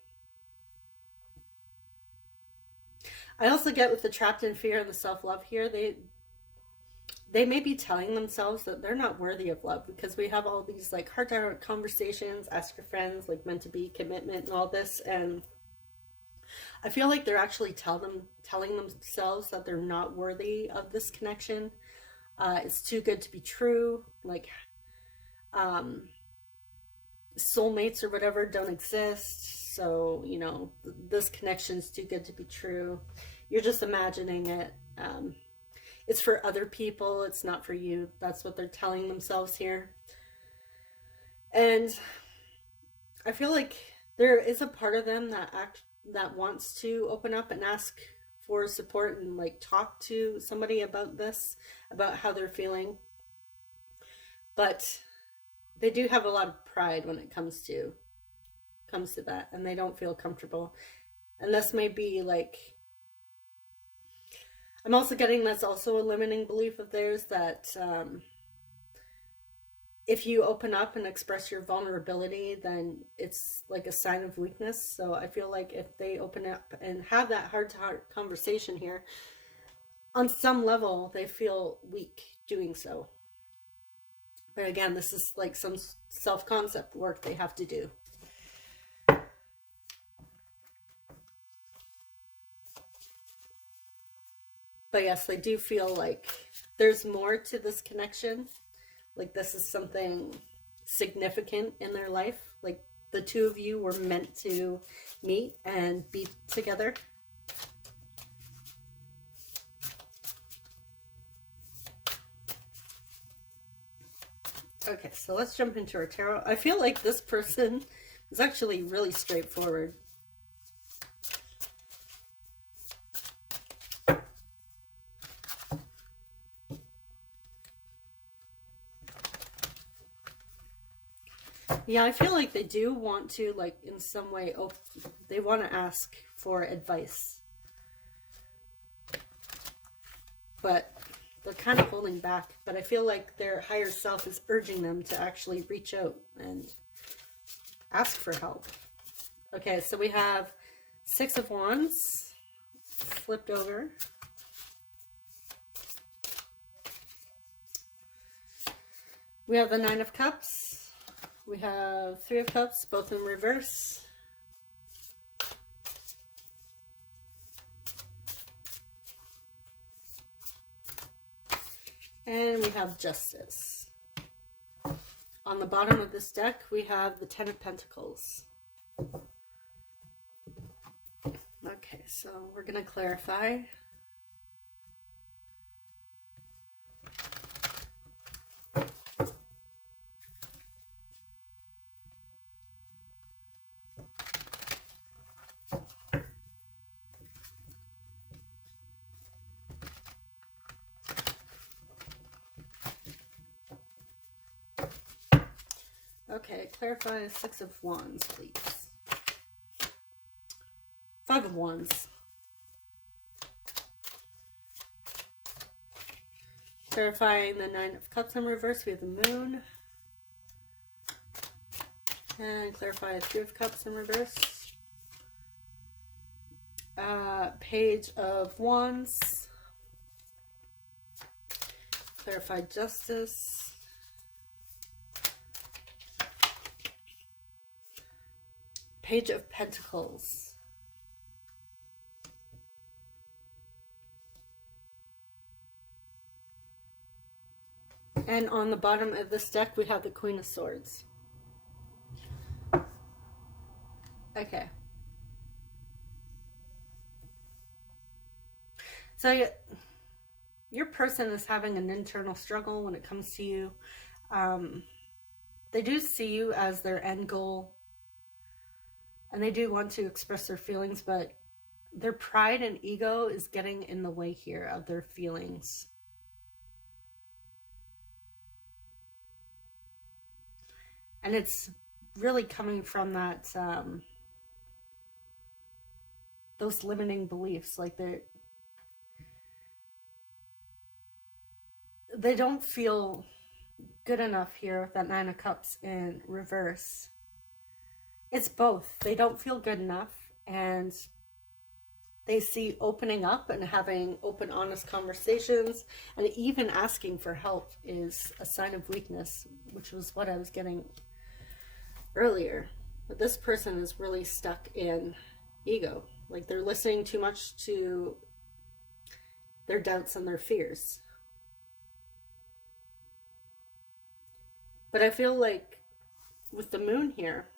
I also get with the trapped in fear and the self-love here, they may be telling themselves that they're not worthy of love, because we have all these like heart-to-heart conversations, ask your friends, like meant to be, commitment, and all this, and I feel like they're actually telling themselves that they're not worthy of this connection. It's too good to be true. Like, soulmates or whatever don't exist. So, you know, this connection's too good to be true. You're just imagining it. It's for other people. It's not for you. That's what they're telling themselves here. And I feel like there is a part of them that wants to open up and ask for support and like talk to somebody about this, about how they're feeling. but they do have a lot of pride when it comes to that, and they don't feel comfortable. And this may be like, I'm also getting that's also a limiting belief of theirs, that if you open up and express your vulnerability, then it's like a sign of weakness. So I feel like if they open up and have that heart-to-heart conversation here, on some level, they feel weak doing so. But again, this is like some self-concept work they have to do. But yes, they do feel like there's more to this connection. Like this is something significant in their life. Like the two of you were meant to meet and be together. Okay, so let's jump into our tarot. I feel like this person is actually really straightforward. Yeah, I feel like they do want to, like, in some way, they want to ask for advice. But they're kind of holding back. But I feel like their higher self is urging them to actually reach out and ask for help. Okay, so we have Six of Wands flipped over. We have the Nine of Cups. We have Three of Cups, both in reverse. And we have Justice. On the bottom of this deck, we have the Ten of Pentacles. Okay, so we're going to clarify. Okay, clarify Six of Wands, please. Five of Wands. Clarifying the Nine of Cups in reverse, we have the Moon. And clarify Three of Cups in reverse. Page of Wands. Clarify Justice. Page of Pentacles. And on the bottom of this deck, we have the Queen of Swords. Okay. So your person is having an internal struggle when it comes to you. They do see you as their end goal. And they do want to express their feelings, but their pride and ego is getting in the way here of their feelings. And it's really coming from that, those limiting beliefs. Like they don't feel good enough here with that Nine of Cups in reverse. It's both. They don't feel good enough, and they see opening up and having open, honest conversations, and even asking for help is a sign of weakness, which was what I was getting earlier. But this person is really stuck in ego. Like they're listening too much to their doubts and their fears. But I feel like with the Moon here,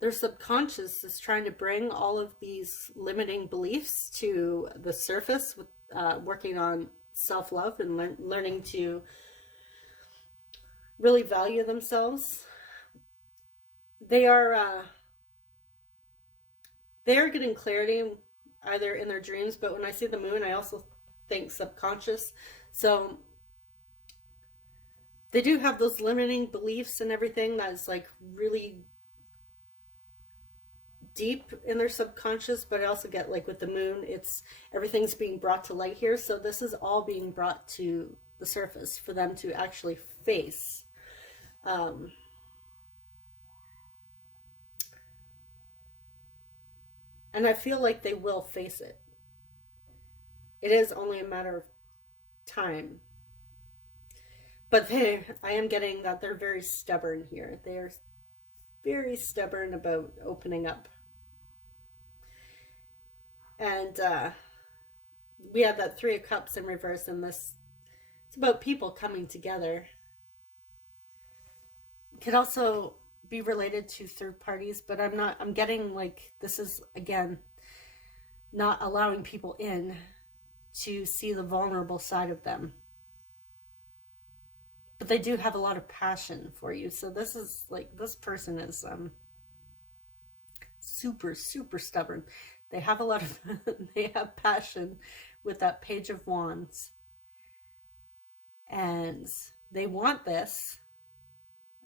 their subconscious is trying to bring all of these limiting beliefs to the surface with working on self-love and learning to really value themselves. They are getting clarity either in their dreams, but when I see the Moon, I also think subconscious. So they do have those limiting beliefs and everything that's like really deep in their subconscious, but I also get like with the moon, it's everything's being brought to light here. So this is all being brought to the surface for them to actually face. And I feel like they will face it. It is only a matter of time. But I am getting that they're very stubborn here. They are very stubborn about opening up. And we have that Three of Cups in reverse in this. It's about people coming together. It could also be related to third parties, but I'm getting like this is, again, not allowing people in to see the vulnerable side of them. But they do have a lot of passion for you. So this is like, this person is super, super stubborn. They have a lot of, they have passion with that Page of Wands. And they want this.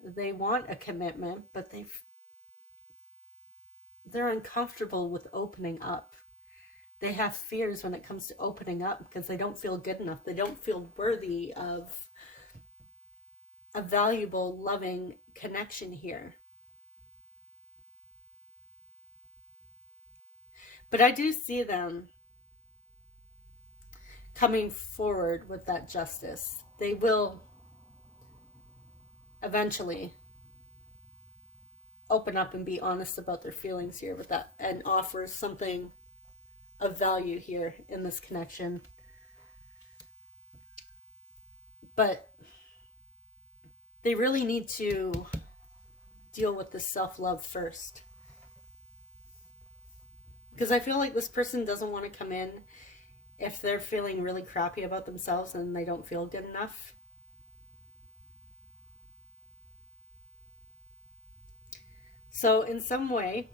They want a commitment, but they're uncomfortable with opening up. They have fears when it comes to opening up because they don't feel good enough. They don't feel worthy of a valuable, loving connection here. But I do see them coming forward with that justice. They will eventually open up and be honest about their feelings here with that, and offer something of value here in this connection. But they really need to deal with the self-love first. Because I feel like this person doesn't want to come in if they're feeling really crappy about themselves and they don't feel good enough. So in some way,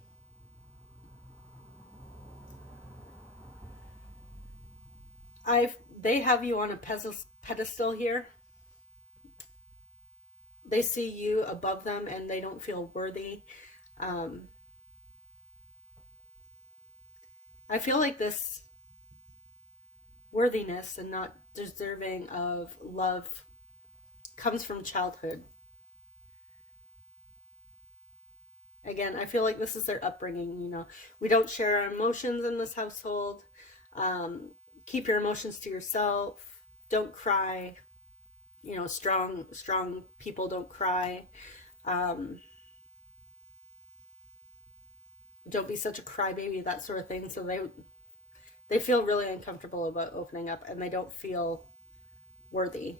they have you on a pedestal here. They see you above them and they don't feel worthy. I feel like this worthiness and not deserving of love comes from childhood. Again, I feel like this is their upbringing, you know. We don't share our emotions in this household. Keep your emotions to yourself. Don't cry. You know, strong people don't cry. Don't be such a crybaby, that sort of thing. So they feel really uncomfortable about opening up, and they don't feel worthy.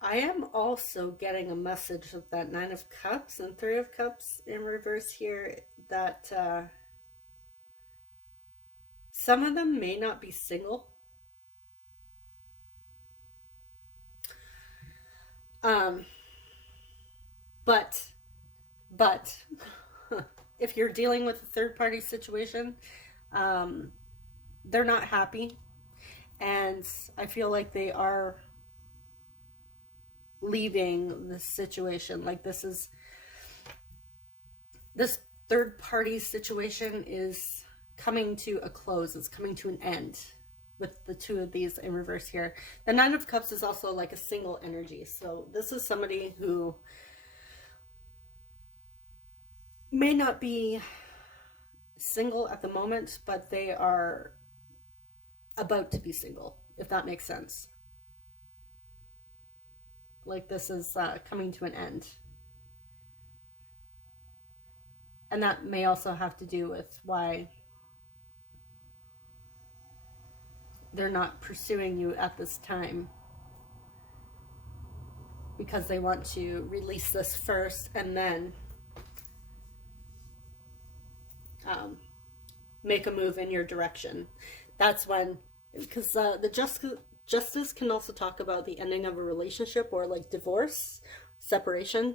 I am also getting a message of that Nine of Cups and Three of Cups in reverse here, that some of them may not be single. But if you're dealing with a third-party situation, they're not happy, and I feel like they are leaving this situation. Like this third-party situation is coming to a close. It's coming to an end with the two of these in reverse here. The Nine of Cups is also like a single energy. So this is somebody who may not be single at the moment, but they are about to be single, if that makes sense. Like this is coming to an end. And that may also have to do with why they're not pursuing you at this time. Because they want to release this first and then make a move in your direction. That's when, because the justice can also talk about the ending of a relationship or like divorce, separation,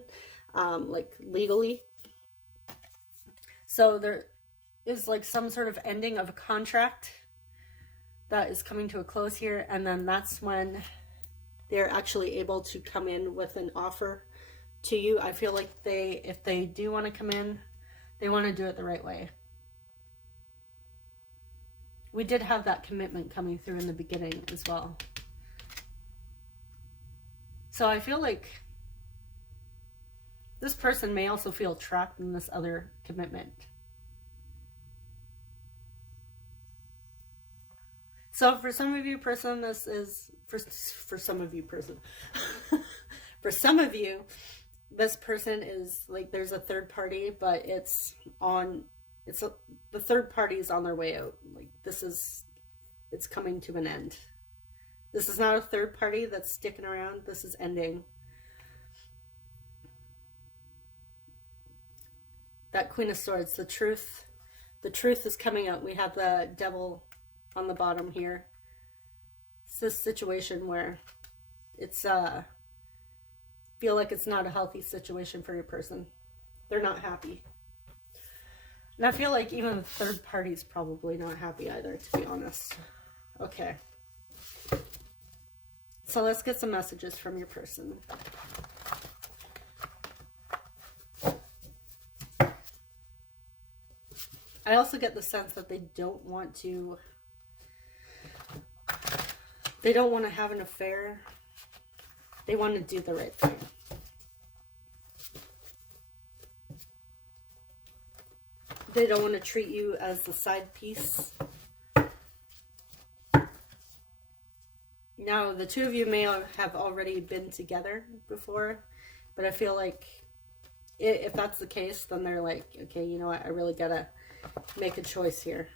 like legally. So there is like some sort of ending of a contract that is coming to a close here, and then that's when they're actually able to come in with an offer to you. I feel like if they do want to come in, they want to do it the right way. We did have that commitment coming through in the beginning as well. So I feel like this person may also feel trapped in this other commitment. So for some of you, person, this is for some of you, person. For some of you, this person is like, there's a third party, but the third party is on their way out. Like it's coming to an end. This is not a third party that's sticking around. This is ending. That Queen of Swords, the truth is coming out. We have the Devil on the bottom here. It's this situation where it's feel like it's not a healthy situation for your person. They're not happy. And I feel like even the third party's probably not happy either, to be honest. Okay. So let's get some messages from your person. I also get the sense that they don't want to have an affair. They want to do the right thing. They don't want to treat you as the side piece. Now, the two of you may have already been together before, but I feel like if that's the case, then they're like, okay, you know what, I really gotta make a choice here.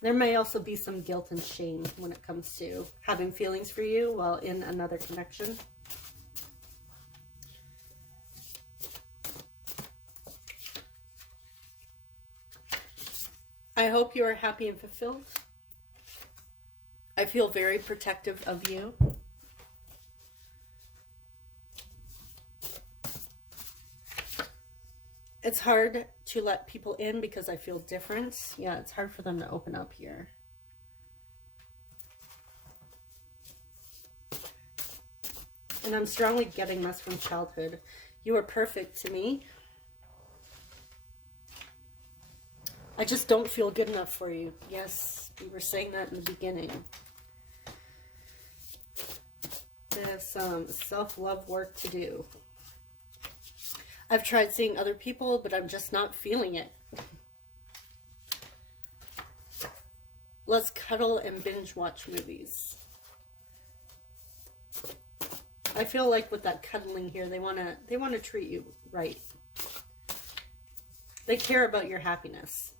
There may also be some guilt and shame when it comes to having feelings for you while in another connection. I hope you are happy and fulfilled. I feel very protective of you. It's hard to let people in because I feel different. Yeah, it's hard for them to open up here. And I'm strongly getting this from childhood. You are perfect to me. I just don't feel good enough for you. Yes, we were saying that in the beginning. There's some self-love work to do. I've tried seeing other people, but I'm just not feeling it. Let's cuddle and binge watch movies. I feel like with that cuddling here, they want to treat you right. They care about your happiness.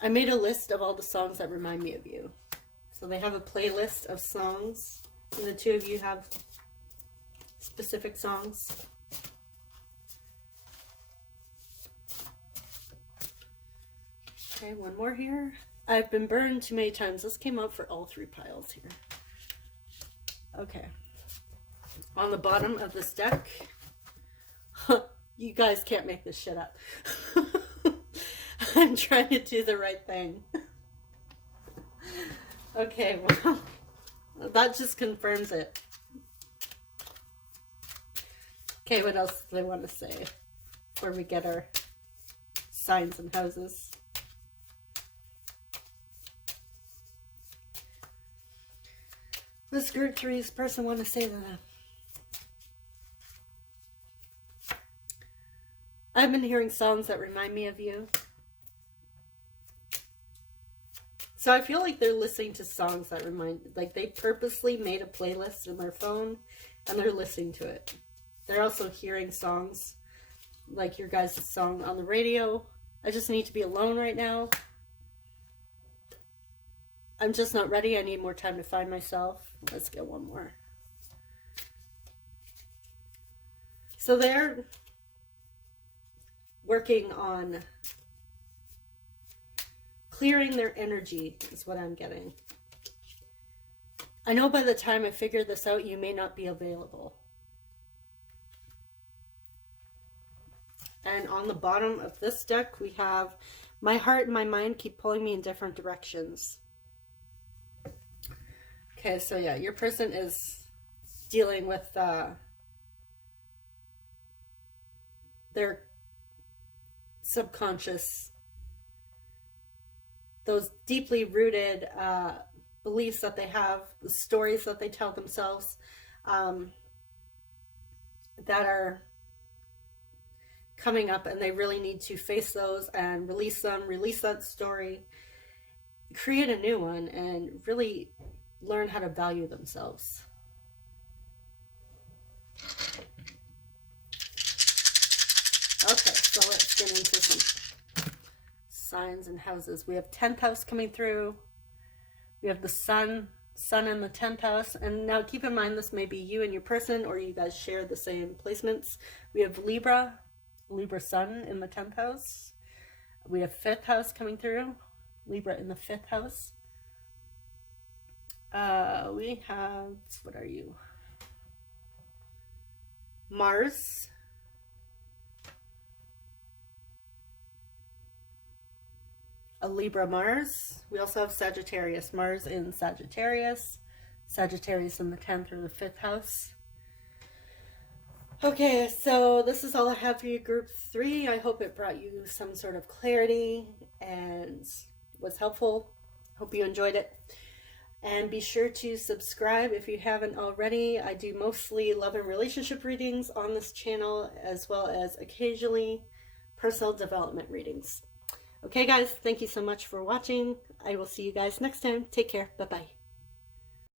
I made a list of all the songs that remind me of you. So they have a playlist of songs, and the two of you have specific songs. Okay, one more here. I've been burned too many times. This came up for all three piles here. Okay. On the bottom of this deck, you guys can't make this shit up. I'm trying to do the right thing. Okay, well, that just confirms it. Okay, what else do they want to say before we get our signs and houses? This group three's person want to say to them. I've been hearing songs that remind me of you. So I feel like they're listening to songs that remind, like they purposely made a playlist in their phone and they're listening to it. They're also hearing songs like your guys' song on the radio. I just need to be alone right now. I'm just not ready. I need more time to find myself. Let's get one more. So they're working on clearing their energy is what I'm getting. I know by the time I figure this out, you may not be available. And on the bottom of this deck, we have my heart and my mind keep pulling me in different directions. Okay, so yeah, your person is dealing with their subconscious, those deeply rooted beliefs that they have, the stories that they tell themselves, that are coming up, and they really need to face those and release them, release that story, create a new one, and really learn how to value themselves. Okay, so let's get into some signs and houses. We have 10th house coming through. We have the sun in the 10th house. And now keep in mind, this may be you and your person, or you guys share the same placements. We have Libra sun in the 10th house. We have 5th house coming through. Libra in the 5th house. We have, what are you? Mars. A Libra Mars. We also have Sagittarius. Mars in Sagittarius. Sagittarius in the 10th or the 5th house. Okay, so this is all I have for you, group 3. I hope it brought you some sort of clarity and was helpful. Hope you enjoyed it. And be sure to subscribe if you haven't already. I do mostly love and relationship readings on this channel, as well as occasionally personal development readings. Okay, guys, thank you so much for watching. I will see you guys next time. Take care. Bye-bye.